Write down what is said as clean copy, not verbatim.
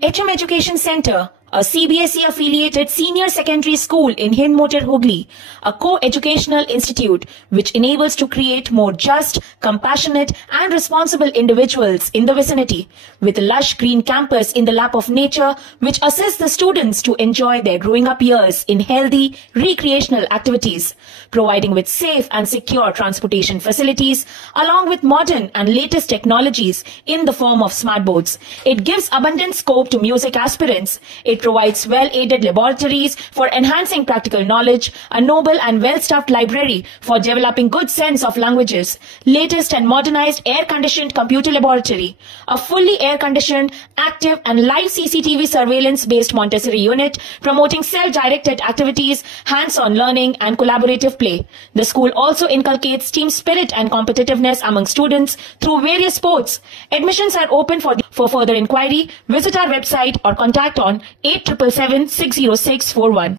HM Education Center, a CBSE-affiliated senior secondary school in Hind Motor Hooghly, a co-educational institute which enables to create more just, compassionate and responsible individuals in the vicinity, with a lush green campus in the lap of nature which assists the students to enjoy their growing up years in healthy, recreational activities, providing with safe and secure transportation facilities along with modern and latest technologies in the form of smart boards. It gives abundant scope to music aspirants. It provides well-aided laboratories for enhancing practical knowledge, a noble and well-staffed library for developing good sense of languages, latest and modernized air-conditioned computer laboratory, a fully air-conditioned, active and live CCTV surveillance-based Montessori unit promoting self-directed activities, hands-on learning and collaborative play. The school also inculcates team spirit and competitiveness among students through various sports. Admissions are open for further inquiry. Visit our website or contact on 8777 60641.